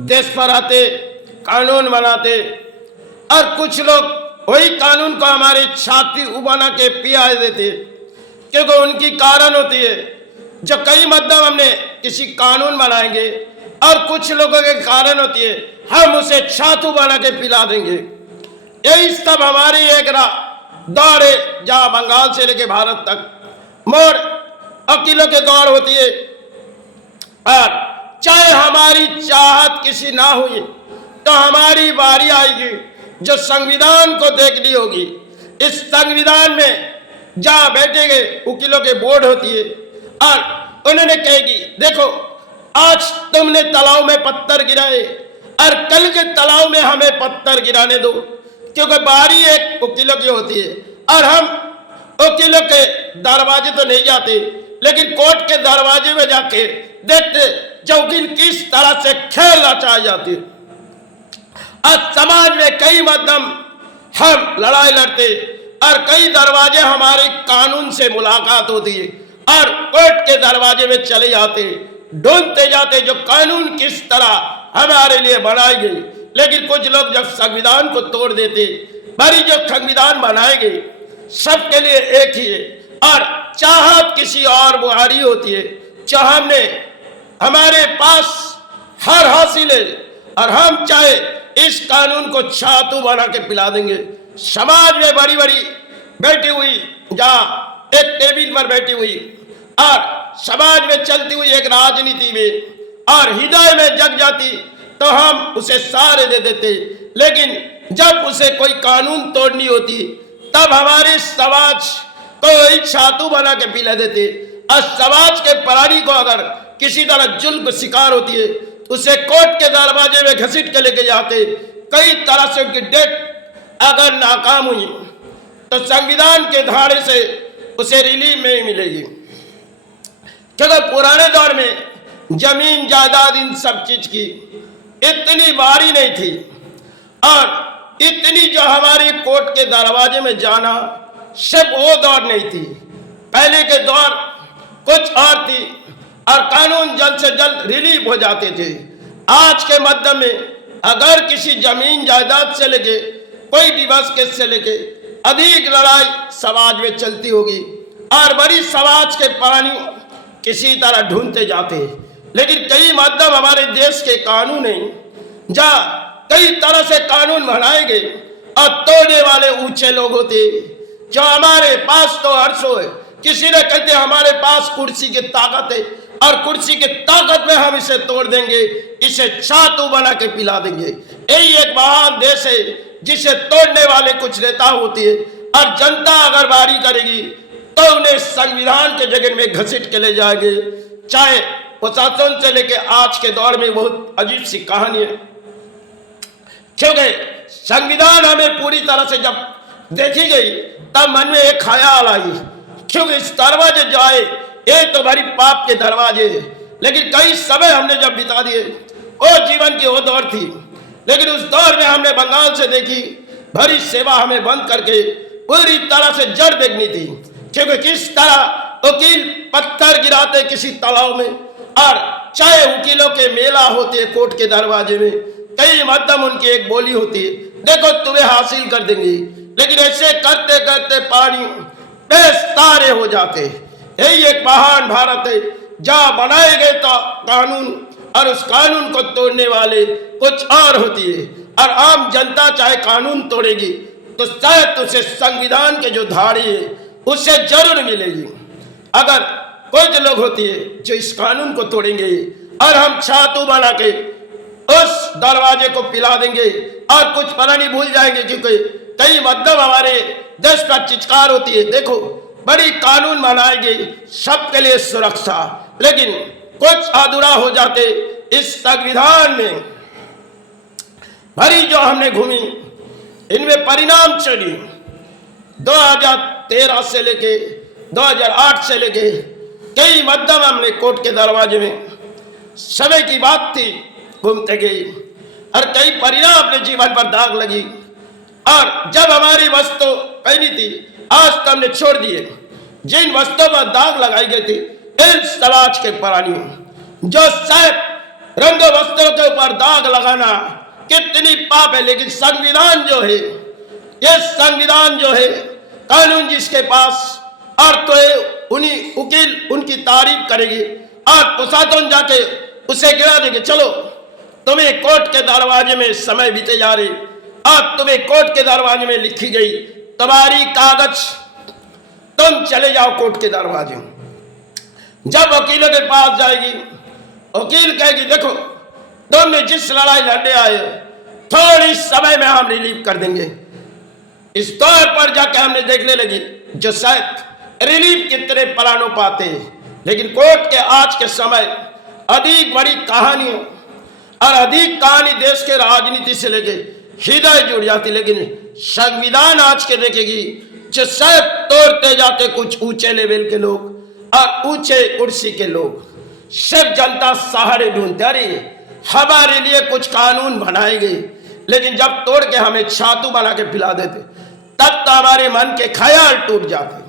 देश पर आते, कानून बनाते, और कुछ लोग वही कानून को हमारी छाती उबाना के पिया देते, क्योंकि उनकी कारण होती है। जो कई मतलब हमने किसी कानून बनाएंगे और कुछ लोगों के कारण होती है, हम उसे छातू बना के पिला देंगे। यही सब हमारी एक दौड़ है, जहां बंगाल से लेके भारत तक मोर वकीलों के दौड़ होती है। और चाहे हमारी चाहत किसी ना हुई तो हमारी बारी आएगी जो संविधान को देखनी होगी। इस संविधान में जहां बैठेंगे वकीलों के बोर्ड होती है और उन्होंने कहेगी, देखो आज तुमने तालाब में पत्थर गिराए और कल के तालाब में हमें पत्थर गिराने दो, क्योंकि बारी एक वकीलों की होती है। और हम वकीलों के दरवाजे तो नहीं जाते, लेकिन कोर्ट के दरवाजे में जाके देखते जो वकील किस तरह से खेल रचाए जाते। आज समाज में कई मध्यम हम लड़ाई लड़ते और कई दरवाजे हमारे कानून से मुलाकात होती है और कोर्ट के दरवाजे में चले जाते, ढूंढते जाते जो कानून किस तरह हमारे लिए बनाई गई। लेकिन कुछ लोग जब संविधान को तोड़ देते, बड़ी जो संविधान बनाए गए सबके लिए एक ही है और चाहत किसी और बुहारी होती है। जो हमने हमारे पास हर हासिल है और हम चाहे इस कानून को छातू बना के पिला देंगे। समाज में बड़ी बड़ी बैठी हुई, जहाँ एक टेबल पर बैठी हुई और समाज में चलती हुई एक राजनीति में और हृदय में जग जाती तो हम उसे सारे दे देते, लेकिन जब उसे कोई कानून तोड़नी होती तब हमारे समाज को एक छातू बना के पिला देते। और समाज के प्राणी को अगर किसी तरह जुल्म शिकार होती है उसे कोर्ट के दरवाजे में घसीट के लेके जाते। कई तरह से उनकी डेट अगर नाकाम हुई तो संविधान के धारे से उसे रिलीफ नहीं मिलेगी, क्योंकि पुराने दौर में जमीन जायदाद इन सब चीज की इतनी बारी नहीं थी और इतनी जो हमारी कोर्ट के दरवाजे में जाना सब वो दौर नहीं थी। पहले के दौर कुछ और थी और कानून जल्द से जल्द रिलीफ हो जाते थे। आज के मध्य में अगर किसी जमीन जायदाद से लेके कोई डिवोर्स केस से लेके अधिक लड़ाई समाज में चलती होगी और बड़ी समाज के प्राणी किसी तरह ढूंढते जाते। लेकिन कई मध्यम हमारे देश के कानून हैं जहाँ कई तरह से कानून बनाए गए और तोड़ने वाले ऊंचे लोग होते जो हमारे पास तो अर्शो है। किसी ने कहते हमारे पास कुर्सी की ताकत है और कुर्सी की ताकत में हम इसे तोड़ देंगे, इसे छातू बना के पिला देंगे। यही एक महान देश है जिसे तोड़ने वाले कुछ नेता होती है और जनता अगर बारी करेगी तो उन्हें संविधान के जगह में घसीट के ले जाएंगे। चाहे प्रशासन से लेके आज के दौर में बहुत अजीब सी कहानी है, क्योंकि संविधान हमें पूरी तरह से जब देखी गई तब मन में एक ख्याल आई, क्योंकि इस दरवाजे जो आए ये तो बड़ी पाप के दरवाजे, लेकिन कई समय हमने जब बिता दिए वो जीवन की वो दौर थी। लेकिन उस दौर में हमने बंगाल से देखी भरी सेवा हमें बंद करके पूरी तरह से जड़ देखनी थी, क्योंकि किस तरह वकील पत्थर गिराते किसी तालाब में और चाहे वकीलों के मेला होते कोर्ट के दरवाजे में, कई मध्यम उनकी एक बोली होती है, देखो तुम्हें हासिल कर देंगे। लेकिन ऐसे करते करते पानी बेस्तारे हो जाते। यही एक महान भारत है जहाँ बनाए गए तो कानून और उस कानून को तोड़ने वाले कुछ और होती है और आम जनता चाहे कानून तोड़ेगी तो शायद उसे संविधान के जो धारी है उससे जरूर मिलेगी। अगर कुछ लोग होती है जो इस कानून को तोड़ेंगे और हम छातू बना के उस दरवाजे को पिला देंगे और कुछ प्राणी भूल जाएंगे, क्योंकि कई मध्यम हमारे देश पर चित्कार होती है, देखो बड़ी कानून बनाएगी सबके लिए सुरक्षा, लेकिन कुछ अधूरा हो जाते। इस संविधान में भरी जो हमने घूमी इनमें परिणाम चली 2013 से लेके 2008 से लेके कई मध्यम हमने कोर्ट के दरवाजे में समय की बात थी घूमते गई और कई परिणाम अपने जीवन पर दाग लगी। और जब हमारी वस्तु पहनी थी आज तो हमने छोड़ दिए। जिन वस्तुओं पर दाग लगाई गई थी इन समाज के प्राणियों जो शायद रंग वस्त्रों के ऊपर दाग लगाना कितनी पाप है। लेकिन संविधान जो है, ये संविधान जो है, कानून जिसके पास, और तो उन्हीं वकील उनकी तारीफ करेगी और प्रशासन जाके उसे गिरा देंगे। चलो तुम्हें कोर्ट के दरवाजे में समय बीते जा रही, और तुम्हें कोर्ट के दरवाजे में लिखी गई तुम्हारी कागज, तुम चले जाओ कोर्ट के दरवाजे में। जब वकीलों के पास जाएगी, वकील कहेगी देखो तुम जिस लड़ाई लड़ने आए थोड़ी समय में हम रिलीव कर देंगे। इस तौर पर जाकर हमने देखने लगी जो शायद रिलीफ कितने प्राणों पाते हैं। लेकिन कोर्ट के आज के समय अधिक बड़ी कहानियों और अधिक कहानी देश के राजनीति से लेके हृदय जुड़ जाती। लेकिन संविधान आज के देखेगी जो शायद तोड़ते जाते कुछ ऊंचे लेवल के लोग और ऊंचे कुर्सी के लोग, सब जनता सहारे ढूंढते, अरे हमारे लिए कुछ कानून बनाएंगे, लेकिन जब तोड़ के हमें छातू बना के पिला देते तब तो हमारे मन के ख्याल टूट जाते।